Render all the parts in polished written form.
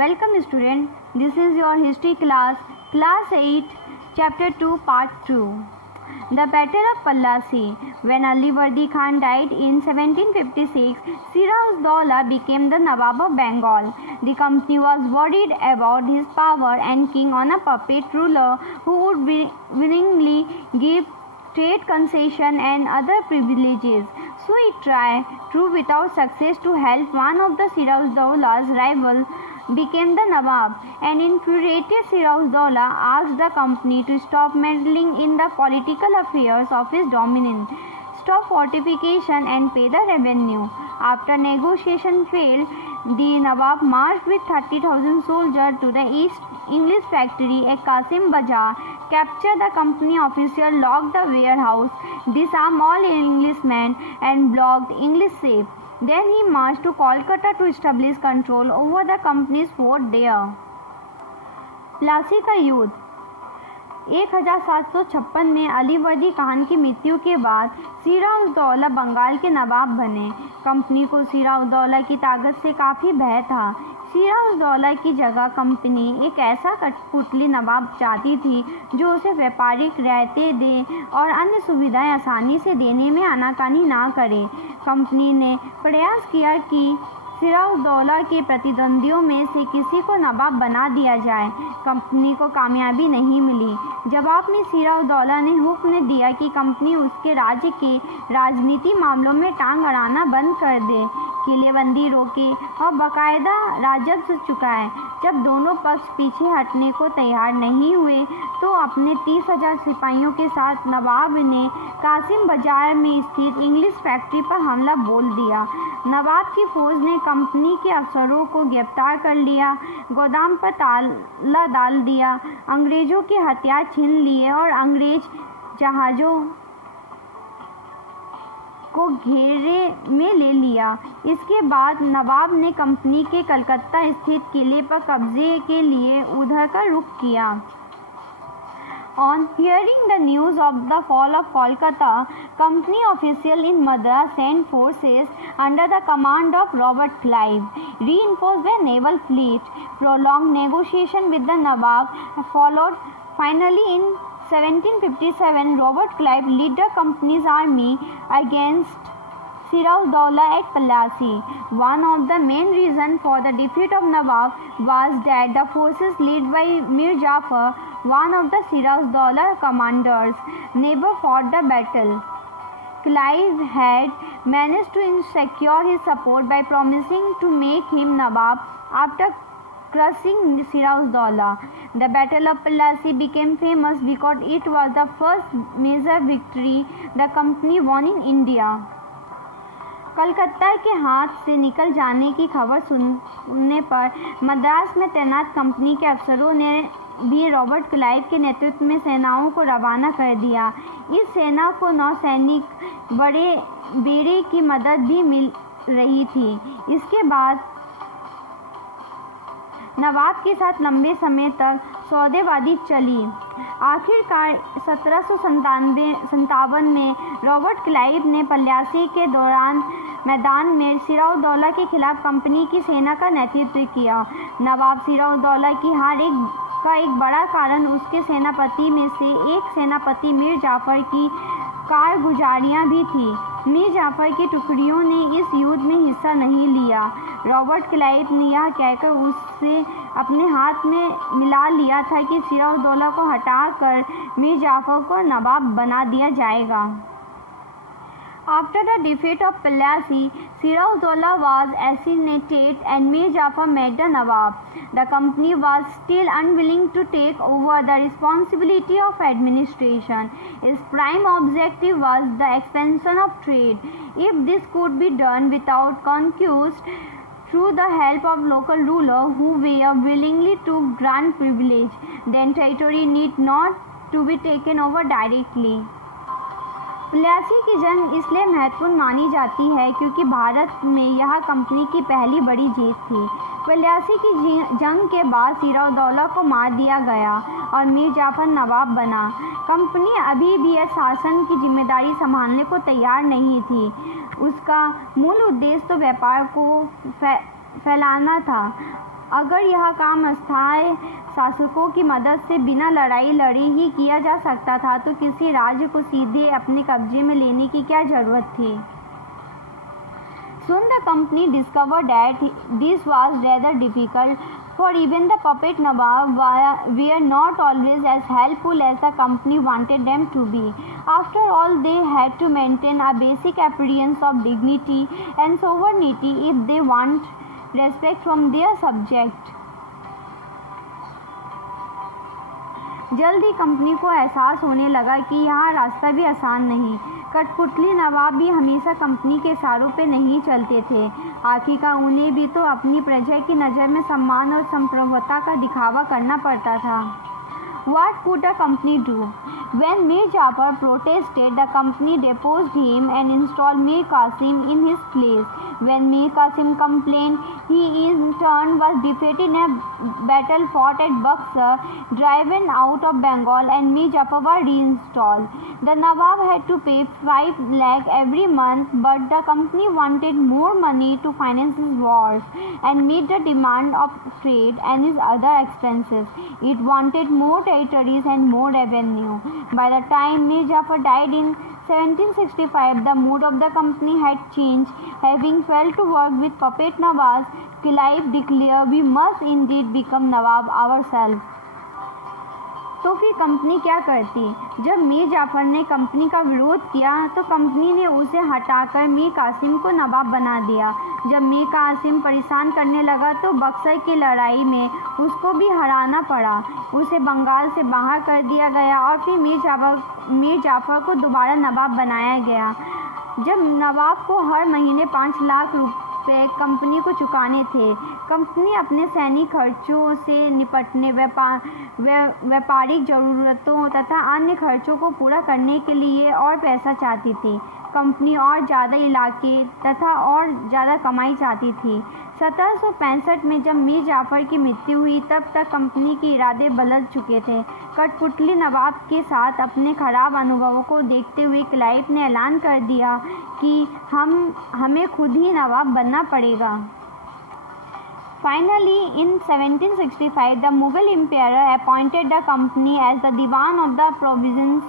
Welcome student, this is your history class 8, chapter 2, part 2. The Battle of Plassey. When Ali Vardi Khan died in 1756, Siraj-ud-Daulah became the Nawab of Bengal. The company was worried about his power and king on a puppet ruler who would willingly give trade concession and other privileges. So he tried, through without success, to help one of the Siraj-ud-Daulah's rivals became the Nawab. An infuriated Siraj-ud-Daulah asked the company to stop meddling in the political affairs of his dominion, stop fortification and pay the revenue. After negotiation failed, the Nawab marched with 30,000 soldiers to the East English factory at Qasim Bazaar, captured the company official, locked the warehouse, disarmed all Englishmen and blocked English ships. Then he marched to Kolkata to establish control over the company's fort there. Plassey का युद्ध 1756 में अली वर्दी खान की मृत्यु के बाद सिराज-उद-दौला बंगाल के नवाब बने। कंपनी को सिराज-उद-दौला की ताकत से काफ़ी भय था। सिराज-उद-दौला की जगह कंपनी एक ऐसा कठपुतली नवाब चाहती थी जो उसे व्यापारिक रियायतें दे और अन्य सुविधाएं आसानी से देने में आनाकानी ना करे। कंपनी ने प्रयास किया कि सिराज-उद-दौला के प्रतिद्वंदियों में से किसी को नवाब बना दिया जाए। कंपनी को कामयाबी नहीं मिली। जवाब में सिराज-उद-दौला ने हुक्म दिया कि कंपनी उसके राज्य के राजनीति मामलों में टांग अड़ाना बंद कर दे, किलेबंदी रोके और बाकायदा राजस्व चुकाए। जब दोनों पक्ष पीछे हटने को तैयार नहीं हुए तो अपने 30,000 सिपाहियों के साथ नवाब ने कासिम बाजार में स्थित इंग्लिश फैक्ट्री पर हमला बोल दिया। नवाब की फौज ने कंपनी के अफसरों को गिरफ्तार कर लिया, गोदाम पर ताला डाल दिया, अंग्रेजों के हथियार छीन लिए और अंग्रेज जहाज़ों को घेरे में ले लिया। इसके बाद नवाब ने कंपनी के कलकत्ता स्थित किले पर कब्जे के लिए उधर का रुख किया। On hearing the news of the fall of Kolkata, company officials in Madras sent forces under the command of Robert Clive, reinforced the naval fleet. Prolonged negotiation with the Nawab followed. Finally, in 1757, Robert Clive led the company's army against Siraj-ud-Daulah at Plassey. One of the main reasons for the defeat of Nawab was that the forces led by Mir Jafar, one of the Siraj-ud-Daulah commanders, never fought the battle. Clive had managed to secure his support by promising to make him Nawab after crushing Siraj-ud-Daulah. The Battle of Plassey became famous because it was the first major victory the company won in India. Calcutta के हाथ से निकल जाने की खबर सुनने पर मद्रास में तैनात कंपनी के अफसरों ने भी रॉबर्ट क्लाइव के नेतृत्व में सेनाओं को रवाना कर दिया। इस सेना को नौसैनिक बड़े बेड़े की मदद भी मिल रही थी। इसके बाद नवाब के साथ लंबे समय तक सौदेबाजी चली। आखिरकार 1757 में रॉबर्ट क्लाइव ने प्लासी के दौरान मैदान में सिराज-उद-दौला के खिलाफ कंपनी की सेना का नेतृत्व किया। नवाब सिराज-उद-दौला की हार का एक बड़ा कारण उसके सेनापति में से एक सेनापति मीर जाफर की कारगुजारियां भी थी। मीर जाफर की टुकड़ियों ने इस युद्ध में हिस्सा नहीं लिया। रॉबर्ट क्लाइव ने यह कहकर उससे अपने हाथ में मिला लिया था कि सिराज-उद-दौला को हटाकर मीर जाफर को नवाब बना दिया जाएगा। After the defeat of Plassey, Siraj-ud-Daulah was assassinated and Mir Jafar made the Nawab. The company was still unwilling to take over the responsibility of administration. Its prime objective was the expansion of trade. If this could be done without conquest, through the help of local rulers who were willingly to grant privilege, then territory need not to be taken over directly. Plassey की जंग इसलिए महत्वपूर्ण मानी जाती है क्योंकि भारत में यह कंपनी की पहली बड़ी जीत थी। प्लासी की जंग के बाद सिराज-उद-दौला को मार दिया गया और मीर जाफर नवाब बना। कंपनी अभी भी इस शासन की जिम्मेदारी संभालने को तैयार नहीं थी। उसका मूल उद्देश्य तो व्यापार को फैलाना था। अगर यह काम अस्थायी शासकों की मदद से बिना लड़ाई लड़े ही किया जा सकता था तो किसी राज्य को सीधे अपने कब्जे में लेने की क्या जरूरत थी? Soon the company discovered that this was rather difficult, for even the puppet Nawab were not always as helpful as the company wanted them to be. After all, they had to maintain a basic appearance of dignity and sovereignty if they want respect from their subjects. जल्द ही company को एहसास होने लगा कि यहाँ रास्ता भी आसान नहीं। कठपुतली नवाब भी हमेशा कंपनी के इशारों पे नहीं चलते थे। आखिरकार उन्हें भी तो अपनी प्रजा की नज़र में सम्मान और संप्रभुता का दिखावा करना पड़ता था। What could a company do? When Mir Jafar protested, the company deposed him and installed Mir Qasim in his place. When Mir Qasim complained, he in turn was defeated in a battle fought at Buxar, driven out of Bengal, and Mir Jafar was reinstalled. The Nawab had to pay 5 lakh every month, but the company wanted more money to finance his wars and meet the demand of trade and his other expenses. It wanted more territories and more revenue. By the time Mir Jafar died in 1765, the mood of the company had changed. Having fell to work with puppet Nawabs, Clive declared, "We must indeed become Nawab ourselves." तो फिर company क्या करती? जब मीर जाफर ने company का विरोध किया तो कंपनी ने उसे हटाकर मीर कासिम को नवाब बना दिया। जब मीर कासिम परेशान करने लगा तो बक्सर की लड़ाई में उसको भी हराना पड़ा। उसे बंगाल से बाहर कर दिया गया और फिर मीर जाफर को दोबारा नवाब बनाया गया। जब नवाब को हर महीने 5 लाख रुपए कंपनी को चुकाने थे। कंपनी अपने सैनिक खर्चों से निपटने, व्यापारिक ज़रूरतों तथा अन्य खर्चों को पूरा करने के लिए और पैसा चाहती थी। कंपनी और ज़्यादा इलाके तथा और ज़्यादा कमाई चाहती थी। 1765 में जब मीर जाफर की मृत्यु हुई तब तक कंपनी के इरादे बदल चुके थे। कठपुतली नवाब के साथ अपने खराब अनुभवों को देखते हुए क्लाइव ने ऐलान कर दिया कि हमें खुद ही नवाब बनना पड़ेगा। Finally, in 1765, the Mughal emperor appointed the company as the Diwan of the province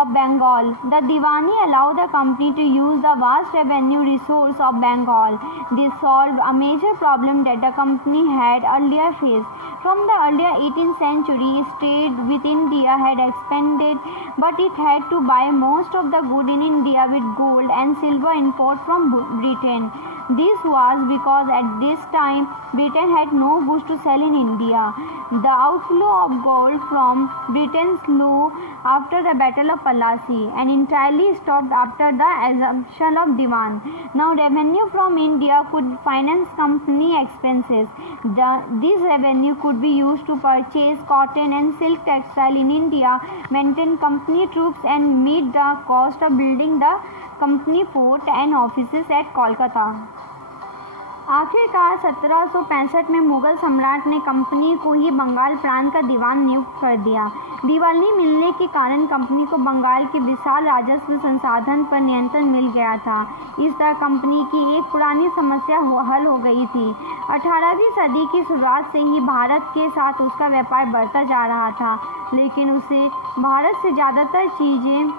of Bengal. The Diwani allowed the company to use the vast revenue resource of Bengal. This solved a major problem that the company had earlier faced. From the earlier 18th century, trade with India had expanded, but it had to buy most of the good in India with gold and silver import from Britain. This was because at this time Britain had no goods to sell in India. The outflow of gold from Britain slowed after the Battle of Plassey and entirely stopped after the assumption of Diwan. Now revenue from India could finance company expenses. This revenue could be used to purchase cotton and silk textile in India, maintain company troops and meet the cost of building the company fort and offices at Kolkata. आखिरकार 1765 में मुगल सम्राट ने company को ही बंगाल प्रांत का दीवान नियुक्त कर दिया। दिवाली मिलने के कारण कंपनी को बंगाल के विशाल राजस्व संसाधन पर नियंत्रण मिल गया था। इस तरह कंपनी की एक पुरानी समस्या हल हो गई थी। 18वीं सदी की शुरुआत से ही भारत के साथ उसका व्यापार बढ़ता जा रहा था, लेकिन उसे भारत से ज़्यादातर चीज़ें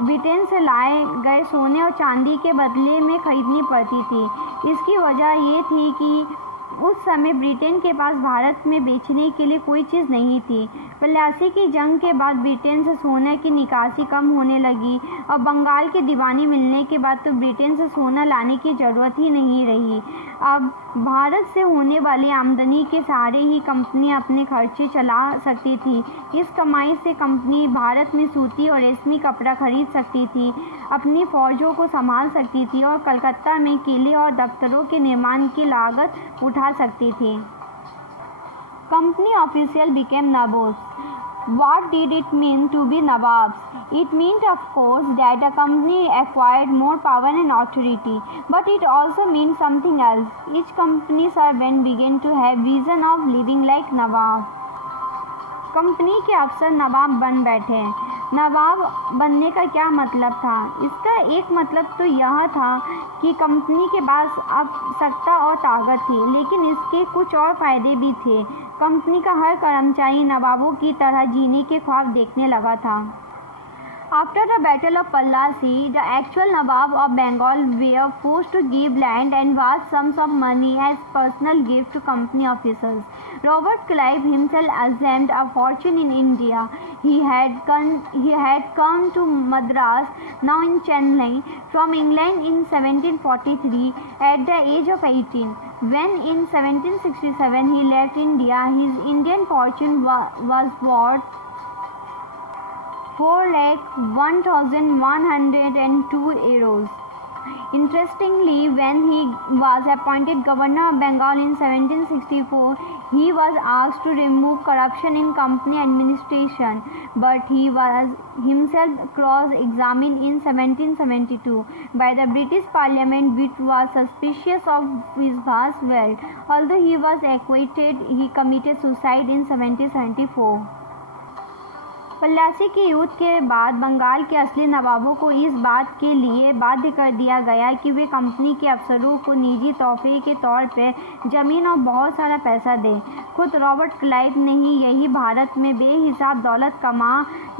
ब्रिटेन से लाए गए सोने और चांदी के बदले में खरीदनी पड़ती थी। इसकी वजह ये थी कि उस समय ब्रिटेन के पास भारत में बेचने के लिए कोई चीज़ नहीं थी। प्लासी की जंग के बाद ब्रिटेन से सोने की निकासी कम होने लगी और बंगाल के दीवानी मिलने के बाद तो ब्रिटेन से सोना लाने की ज़रूरत ही नहीं रही। अब भारत से होने वाली आमदनी के सहारे ही कंपनी अपने खर्चे चला सकती थी। इस कमाई से कंपनी भारत में सूती और रेशमी कपड़ा खरीद सकती थी, अपनी फौजों को संभाल सकती थी और कलकत्ता में किले और दफ्तरों के निर्माण की लागत उठा सकती थी। Company officials became Nabobs. What did it mean to be Nawabs? It meant, of course, that the company acquired more power and authority, but it also meant something else. Each company servant began to have vision of living like Nawab. Company के अफसर नवाब बन बैठे। नवाब बनने का क्या मतलब था? इसका एक मतलब तो यह था कि कंपनी के पास अब सत्ता और ताकत थी, लेकिन इसके कुछ और फायदे भी थे। कंपनी का हर कर्मचारी नवाबों की तरह जीने के ख्वाब देखने लगा था। After the Battle of Plassey, the actual Nawab of Bengal were forced to give land and vast sums of money as personal gift to company officials. Robert Clive himself assumed a fortune in India. He had come to Madras, now in Chennai, from England in 1743 at the age of 18. When in 1767 he left India, his Indian fortune was worth 4,01,102 euros. Interestingly, when he was appointed governor of Bengal in 1764, he was asked to remove corruption in company administration, but he was himself cross-examined in 1772 by the British Parliament, which was suspicious of his vast wealth. Although he was acquitted, he committed suicide in 1774. Plassey के युद्ध के बाद बंगाल के असली नवाबों को इस बात के लिए बाध्य कर दिया गया कि वे कंपनी के अफसरों को निजी तोहफे के तौर पर जमीन और बहुत सारा पैसा दें। खुद रॉबर्ट क्लाइव ने ही यही भारत में बेहिसाब दौलत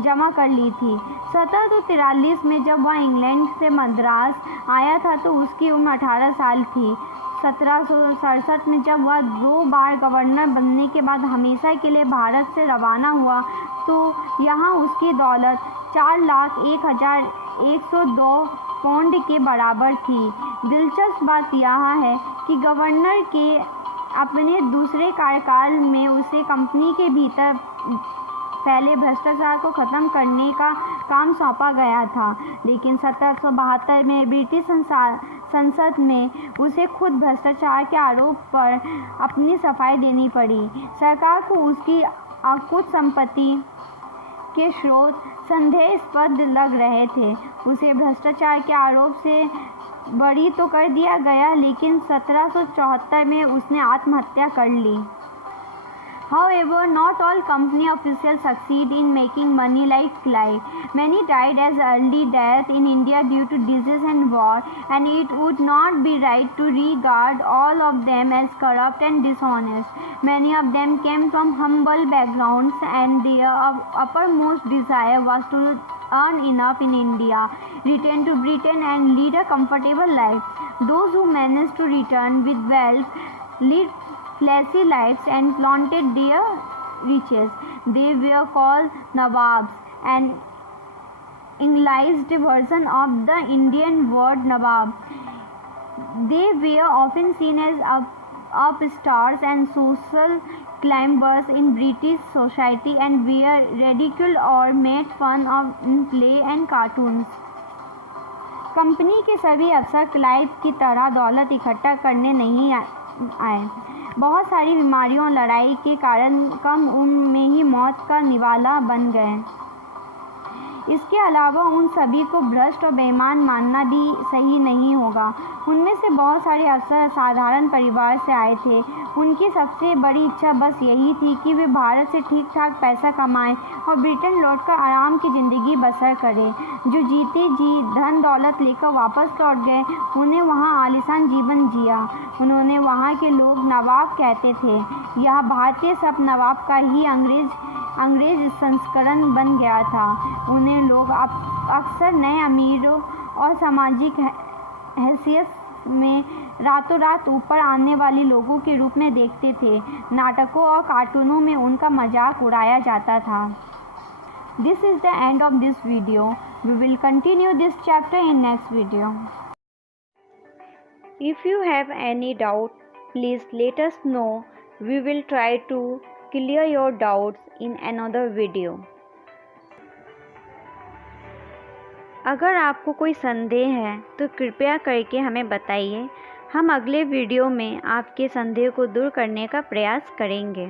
जमा कर ली थी। 1743 में जब वह इंग्लैंड से मद्रास आया था तो उसकी उम्र 18 साल थी। 1767 में जब वह 2 बार गवर्नर बनने के बाद हमेशा के लिए भारत से रवाना हुआ तो यहाँ उसकी दौलत 4,01,102 पाउंड के बराबर थी। दिलचस्प बात यह है कि गवर्नर के अपने दूसरे कार्यकाल में उसे कंपनी के भीतर फैले भ्रष्टाचार को खत्म करने का काम सौंपा गया था, लेकिन 1772 में ब्रिटिश संसद में उसे खुद भ्रष्टाचार के आरोप पर अपनी सफाई देनी पड़ी। सरकार को उसकी अकुत संपत्ति के स्रोत संदेहास्पद लग रहे थे। उसे भ्रष्टाचार के आरोप से बरी तो कर दिया गया, लेकिन 1774 में उसने आत्महत्या कर ली। However, not all company officials succeed in making money like Clive. Many died as early death in India due to disease and war, and it would not be right to regard all of them as corrupt and dishonest. Many of them came from humble backgrounds, and their uppermost desire was to earn enough in India, return to Britain, and lead a comfortable life. Those who managed to return with wealth lead flashy lives and flaunted their riches. They were called Nawabs, an Anglicized version of the Indian word Nawab. They were often seen as upstarts and social climbers in British society and were ridiculed or made fun of in play and cartoons. Company के सभी अफसर Clive की तरह दौलत इकट्ठा करने नहीं आए। बहुत सारी बीमारियों और लड़ाई के कारण कम उम्र में ही मौत का निवाला बन गए। इसके अलावा उन सभी को भ्रष्ट और बेईमान मानना भी सही नहीं होगा। उनमें से बहुत सारे अफसर साधारण परिवार से आए थे। उनकी सबसे बड़ी इच्छा बस यही थी कि वे भारत से ठीक ठाक पैसा कमाएं और ब्रिटेन लौटकर आराम की ज़िंदगी बसर करें। जो जीते जी धन दौलत लेकर वापस लौट गए, उन्हें वहाँ आलीशान जीवन जिया। उन्होंने वहाँ के लोग नवाब कहते थे। यह भारतीय शब्द नवाब का ही अंग्रेज संस्करण बन गया था। उन्हें लोग अक्सर नए अमीरों और सामाजिक हैसियत में रातों रात ऊपर आने वाले लोगों के रूप में देखते थे। नाटकों और कार्टूनों में उनका मजाक उड़ाया जाता था। This is the end of this video. We will continue this chapter in next video. If you have any doubt, please let us know. We will try to clear your doubts in another video. अगर आपको कोई संदेह है तो कृपया करके हमें बताइए। हम अगले वीडियो में आपके संदेह को दूर करने का प्रयास करेंगे।